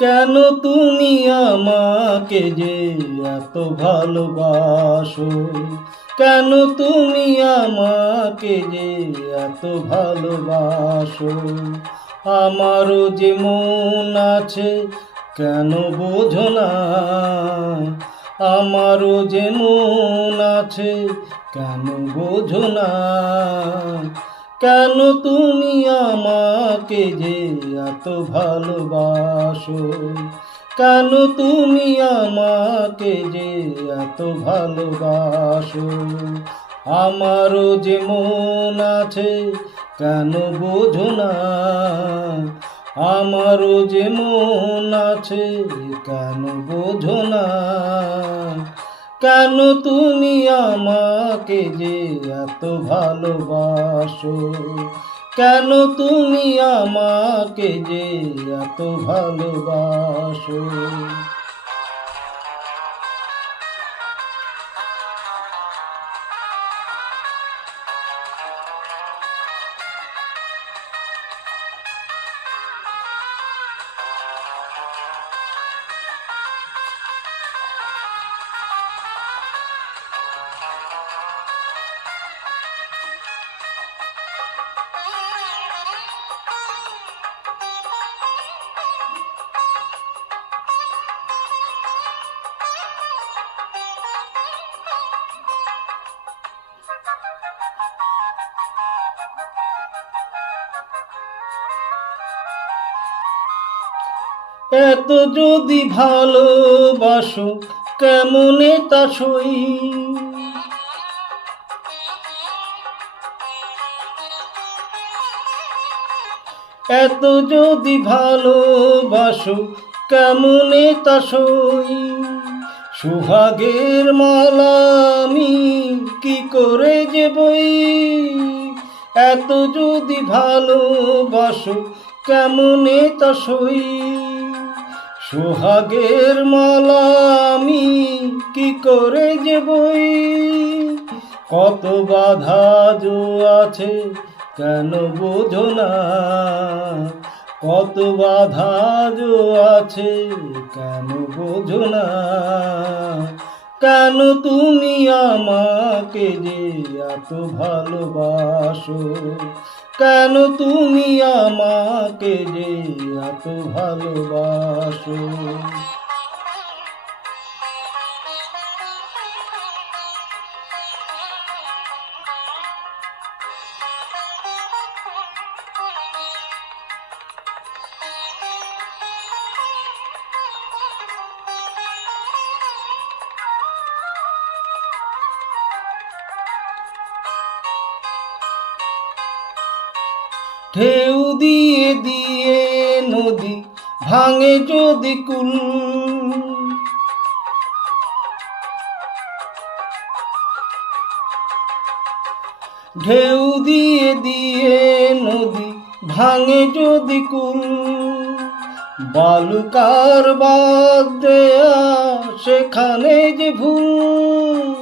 কেন তুমি আমাকে যে এত ভালোবাসো? কেন তুমি আমাকে যে এত ভালোবাসো? আমারও যে মন আছে কেন বোঝো না? আমারও যে মন আছে কেন বোঝো না? কেন তুমি আমাকে যে এত ভালোবাসো? কেন তুমি আমাকে যে এত ভালোবাসো? আমারও যে মন আছে কেন বোঝো না? আমারও যে মন আছে কেন বোঝো না? কেন তুমি আমাকে যে এত ভালোবাসো? কেন তুমি আমাকে যে এত ভালোবাসো? এত যদি ভালোবাসো কেমনে তা সই? এত যদি ভালোবাসো কেমনে তা সই? সোহাগের মালা আমি কি করে যে বই? এত যদি ভালোবাসো কেমনে তা সই? সোহাগের মালা আমি কি করে যে বই? কত বাধা জো আছে কেন বোঝো না? কত বাধা জো আছে কেন বোঝো না? কেন তুমি আমাকে যে এত ভালোবাসো? কেন তুমি আমাকে যে এত ভালোবাসো? ঢেউ দিয়ে দিয়ে নদী ভাঙে যদি কুল, ঢেউ দিয়ে দিয়ে নদী ভাঙে যদি কুল, বালুকার বাদ দেয়া সেখানে যে ভুল।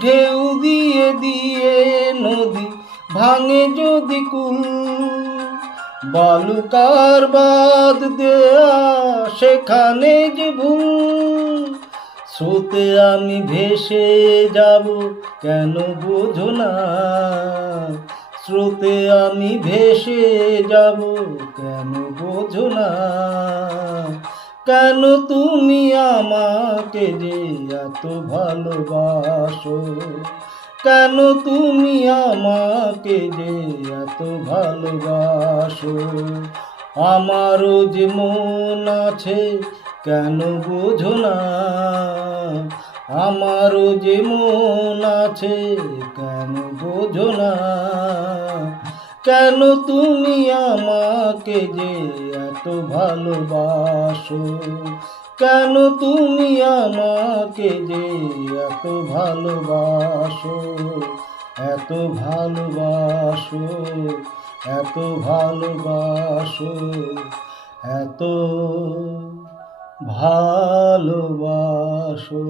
ঢেউ দিয়ে দিয়ে নদী ভাঙে যদি কুল, বালুকার বাদ দেয়া সেখানে যে ভুল। স্রোতে আমি ভেসে যাব কেন বোঝো না? স্রোতে আমি ভেসে যাব কেন বোঝো না? কেন তুমি আমাকে যে এত ভালোবাসো? কেন তুমি আমাকে যে এত ভালোবাসো? আমারও যে মন আছে কেন বোঝো না? আমারও যে মন আছে কেন বোঝো না? কেন তুমি আমাকে যে এত ভালোবাসো? কেন তুমি আমাকে যে এত ভালোবাসো? এত ভালোবাসো, এত ভালোবাসো, এত ভালোবাসো।